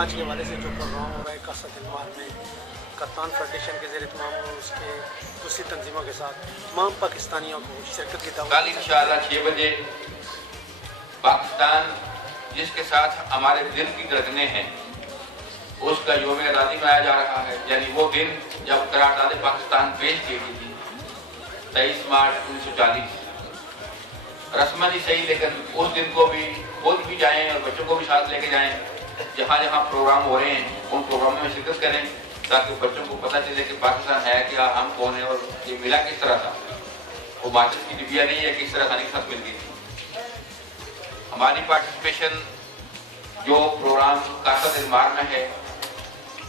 آج کے حوالے سے جو پروگرام ہو رہا ہے کاسا دل مار میں کپتان فیڈریشن کے زیر اہتمام اور اس کے دوسری تنظیموں کے ساتھ تمام پاکستانیوں کو شرکت کی دعوت. کل انشاءاللہ 6 بجے پاکستان جس کے ساتھ ہمارے دل کی دھڑکنیں ہیں اس کا یوم آزادی منایا جا رہا ہے. یعنی وہ دن جب قرارداد پاکستان پیش کی گئی تھی 23 مارچ 1940. رسماً ہی صحیح لیکن اس دن کو بھی خود بھی جائیں اور بچوں کو بھی ساتھ لے کے جائیں. جہاں جہاں پروگرام ہو رہے ہیں ان پروگراموں میں شرکت کریں تاکہ بچوں کو پتہ چلے کہ پاکستان ہے کیا, ہم کون ہیں اور یہ ملا کس طرح تھا. وہ مارچز کی ڈبیا نہیں ہے کہ اس طرح آسانی کے ساتھ مل گئی تھی. ہماری پارٹیسپیشن جو پروگرام کاسا دل مار میں ہے,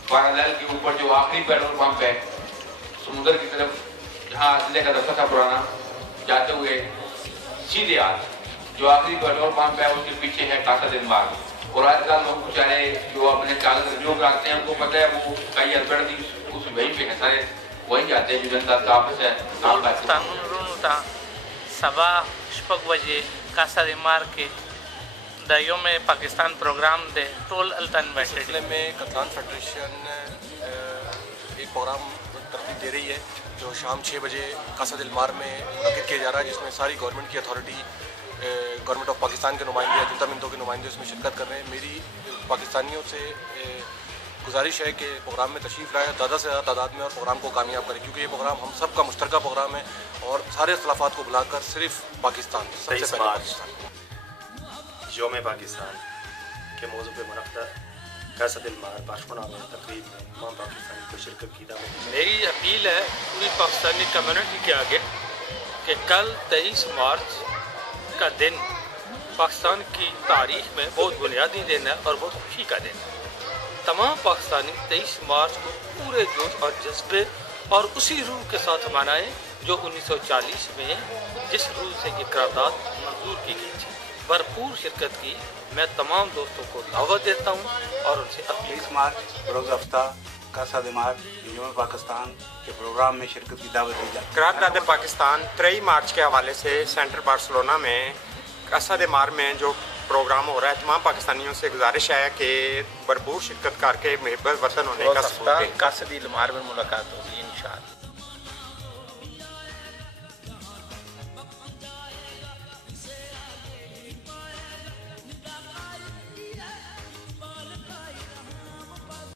پارالل کے اوپر جو آخری پیٹرول پمپ ہے سمندر کی طرف جہاں ضلع کا دفتر تھا پرانا, جاتے ہوئے سیدھے آج جو آخری پیٹرول پمپ ہے اس کے پیچھے ہے کاسا دل مار. اور آج کل لوگ بیچارے جو اپنے کاغذ ریڈیو کراتے ہیں ان کو پتہ ہے وہ کئی اربڑ دی اس وہیں پہ ہے, سارے وہیں جاتے ہیں جو جنتا کا آفس ہے کام کرتے ہیں. صبح 6 بجے کاسا دل مار کے دائیوں میں پاکستان پروگرام دے ٹول التن بیٹھے سلسلے میں کپتان فیڈریشن ایک پروگرام ترتیب دے رہی ہے جو شام 6 بجے کاسا دل مار میں منعقد کیا جا رہا ہے, جس میں ساری گورنمنٹ کی اتھارٹی, گورنمنٹ آف پاکستان کے نمائندے, جنتا منتوں کے نمائندے اس میں شرکت کر رہے ہیں. میری پاکستانیوں سے گزارش ہے کہ پروگرام میں تشریف لائیں, زیادہ سے زیادہ تعداد میں, اور پروگرام کو کامیاب کریں کیونکہ یہ پروگرام ہم سب کا مشترکہ پروگرام ہے اور سارے اختلافات کو بلا کر صرف پاکستان, سب سے پہلے پاکستان. یوم پاکستان کے موضوع پہ منعقدہ کاسا دل مار پاشپنا میں تقریب میں تمام پاکستانی کو شرکت کی دعوت. میری اپیل ہے پوری پاکستانی کمیونٹی کے آگے کہ کل 23 مارچ کا دن پاکستان کی تاریخ میں بہت بنیادی دن ہے اور بہت خوشی کا دن ہے. تمام پاکستانی 23 مارچ کو پورے جوش اور جذبے اور اسی روح کے ساتھ منائیں جو 1940 میں جس روح سے یہ قرارداد منظور کی گئی تھی. بھرپور شرکت کی میں تمام دوستوں کو دعوت دیتا ہوں اور ان سے 23 مارچ بروز ہفتہ کاسا دل مار یوم پاکستان کے پروگرام میں شرکت کی دعوت دی جاتی ہے. قرارداد پاکستان 23 مارچ کے حوالے سے سینٹر بارسلونا میں کاسا دل مار میں جو پروگرام ہو رہا ہے, تمام پاکستانیوں سے گزارش ہے کہ بھرپور شرکت کر کے محب وطن ہونے کا ثبوت دیں. کاسا دل مار میں ملاقات ہوگی انشاءاللہ.